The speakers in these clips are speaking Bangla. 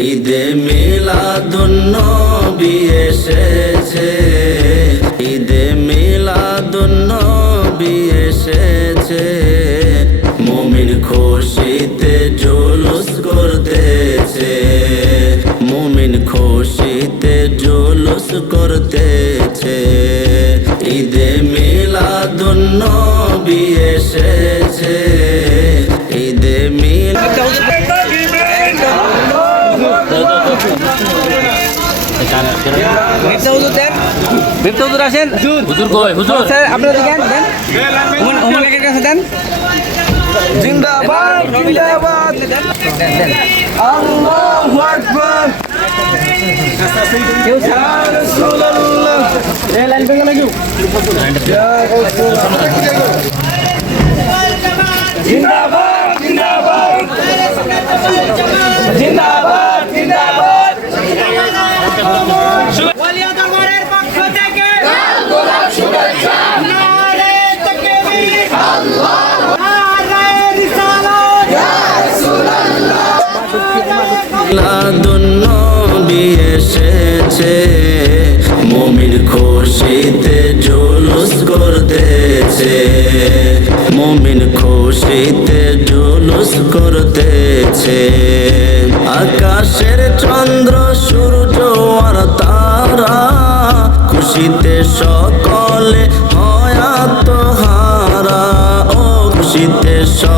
ঈদে মিলাদুন্নবী এসেছে। ঈদে মিলাদুন্নবী এসেছে। মুমিন খুশিতে জুলুস করতেছে। মুমিন খুশিতে জুলুস করতেছে। ঈদে মিলাদুন্নবী এসেছে। মির্জা হুজুর আসেন। হুজুর। কই? হুজুর। স্যার আপনারা দেখেন দেন। ওমন ওমন কাছে দেন। জিন্দাবাদ জিন্দাবাদ। দেন দেন দেন। আল্লাহু আকবার। কেউ রাসূলুল্লাহ। এই লাইন পেঙ্গা লাগিও। মিলাদুন্নবী এসেছে। মুমিন খুশিতে জুলুস করতেছে। মুমিন খুশিতে জুলুস করতেছে। আকাশের চন্দ্র, সূর্য আর তারা খুশিতে সকলে হয় আত্মহারা। ও খুশিতে সকলে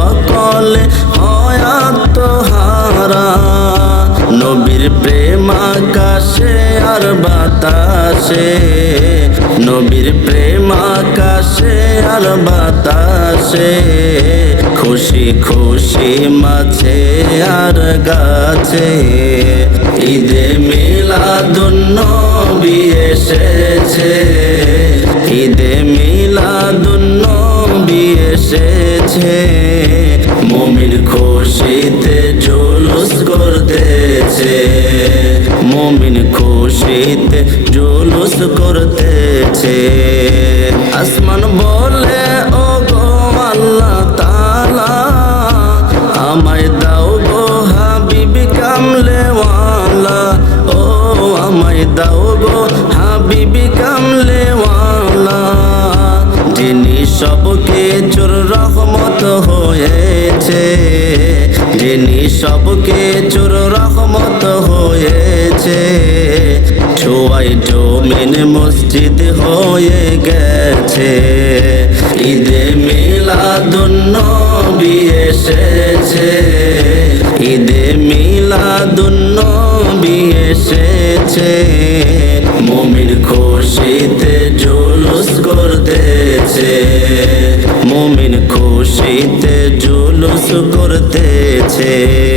নবীর প্রেম আকাশে আর বাতাসে। নবীর প্রেম আকাশে আর বাতাসে। খুশি খুশি মাঝে আর গাছে। ঈদে মেলা মিলাদুন্নবী এসেছে। ঈদে খুশিতে জুলুস করতেছে। আসমান বলে ও গো আল্লাহ তালা আমায় দাও গো হাবিবি কামলেওয়ালা, ও আমায় দাও গো হাবিবি কামলেওয়ালা। যিনি সবকে চোর রহমত হয়েছে, যিনি সবকে চোর রহমত হয়েছে ছোয়াই জমিন মসজিদ হয়ে গেছে। ঈদে মিলাদুন্নবী এসেছে। ঈদে মিলাদুন্নবী এসেছে। মুমিন খুশিতে জুলুস করতেছে। মুমিন খুশিতে জুলুস করতেছে।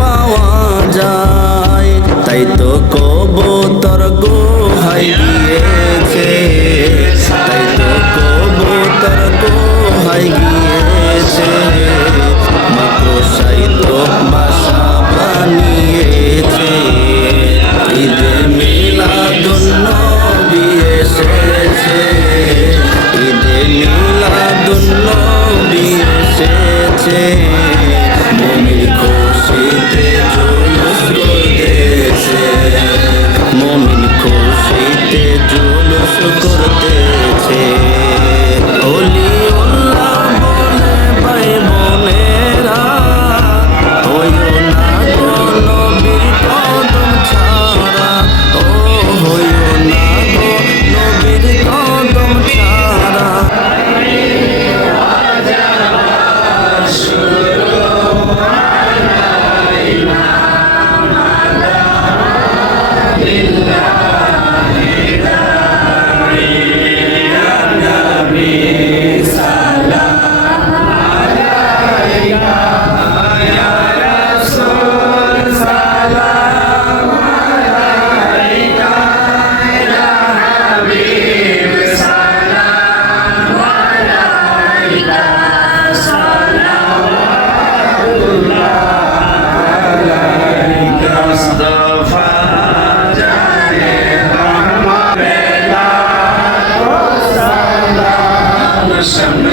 পাওয়া যায়। তাই তো Hashem.